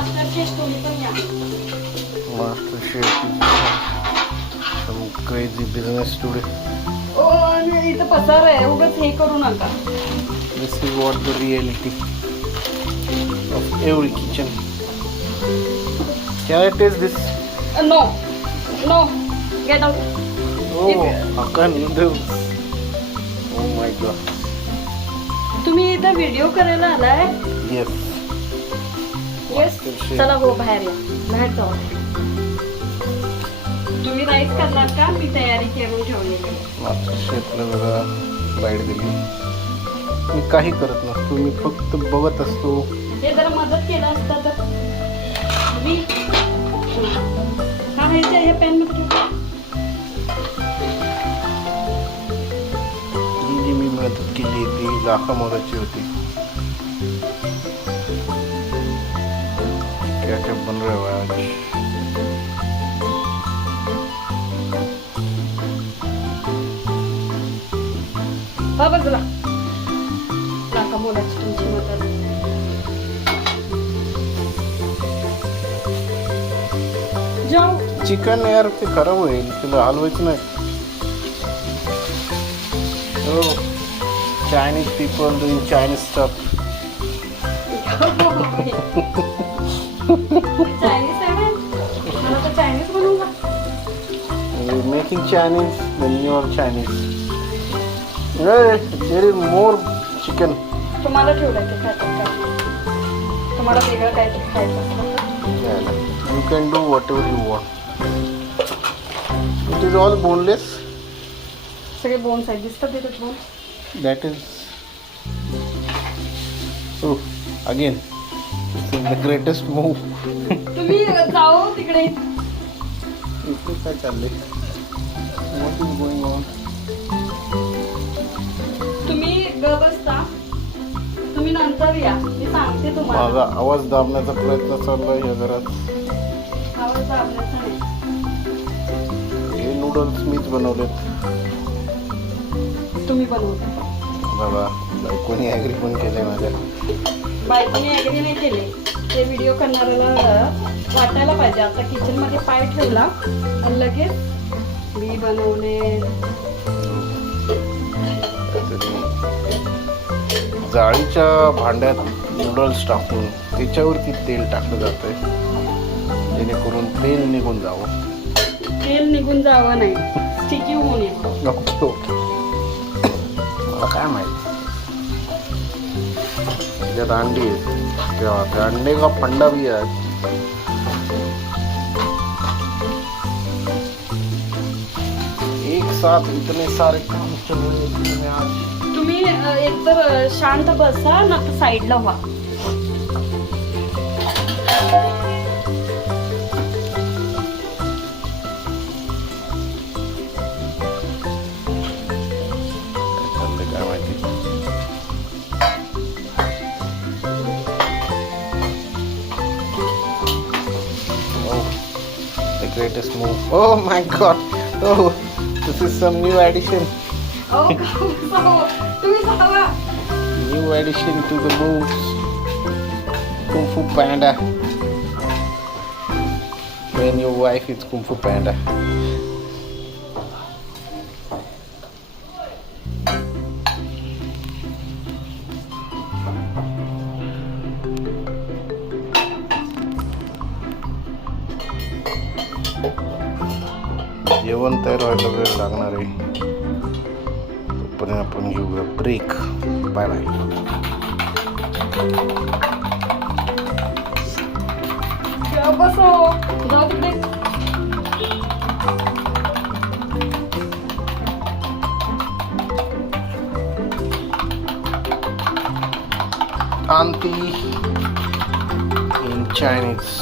Master chef तुम्ही पण या. Master chef some crazy business today. ओ आणि इथं पसार आहे, उगाच हे करू नका. This is what the reality of every kitchen. Can I taste this? No no get out. Oh, Hakka noodles. Oh my god. तुम्ही इथं व्हिडिओ करायला आलाय? Yes. येस. चला हो बाहेर या, बाहेर जाऊ. तुम्ही राईस करणार का? मी तयारी करून ठेवलेली आहे. मास्टर शेफला जरा बाईट दिली. मी काही करत नसतो, मी फक्त बघत असतो. हे जरा मदत केलं असतं तर मी हा हे पॅन मध्ये ठेव. जी मी मदत केली ती लाखामोलाची होती. क्या क्या बन रहा है आज? हा बघ लाका मोलाची तुमची मदत. जाऊ. चिकन यार ते खराब होईल, तुला हलवायचं नाही. हो, Chinese people doing Chinese stuff. Chinese आहे ना? मला तर चायनीज बनवू का? Making Chinese when you are Chinese. Hey, there is more chicken. तुम्हाला ठेवलं की खायचं का? तुम्हाला वेगळं काहीतरी खायचं असलं तर? You can do whatever you want. It is all boneless. सगळे बोन्स आहेत, दिसतात तिथे bone. That is. Oh, again, this is the greatest move. तुम्ही जाओ तिकडे. इथे काय चाललंय? What is going on? तुम्ही ग बसता, तुम्ही नंतर या, मी सांगते तुम्हाला. माझा आवाज दाबण्याचा प्रयत्न चाललाय या घरात. आवाज दाबण्याचा नाही. हे नूडल्स मीच बनवलेत. तुम्ही बनवता. बाबा कोणी ॲग्री पण केलंय माझ्या. बायकोने ॲग्री नाही केले. ते व्हिडिओ करणाऱ्याला वाटायला पाहिजे आता किचनमध्ये पाय ठेवला आणि लगेच मी बनवले. जाळीच्या भांड्यात नूडल्स टाकून त्याच्यावरती तेल टाकलं जातंय जेणेकरून तेल निघून जावं. तेल निघून जावं नाही, स्टिकी होऊ नये. Okay okay. मला काय माहिती त्याच्यात अंडी आहेत तेव्हा त्या अंडे का फंडा भी आहे. एक साथ इतने सारे काम चल रहे हैं आज. तुम्ही एकतर शांत बसा ना तर साईडला व्हा. काय माहिती. Oh, the greatest move. Oh my god. Oh, this is some new addition. तुम्ही जावा. New addition to the moves. Kung Fu Panda. When your wife is Kung Fu Panda. जेवण तयार व्हायला वेळ लागणार आहे. तोपर्यंत आपण घेऊया ब्रेक. Bye bye. बसो जाऊ तिकडे. Auntie in Chinese.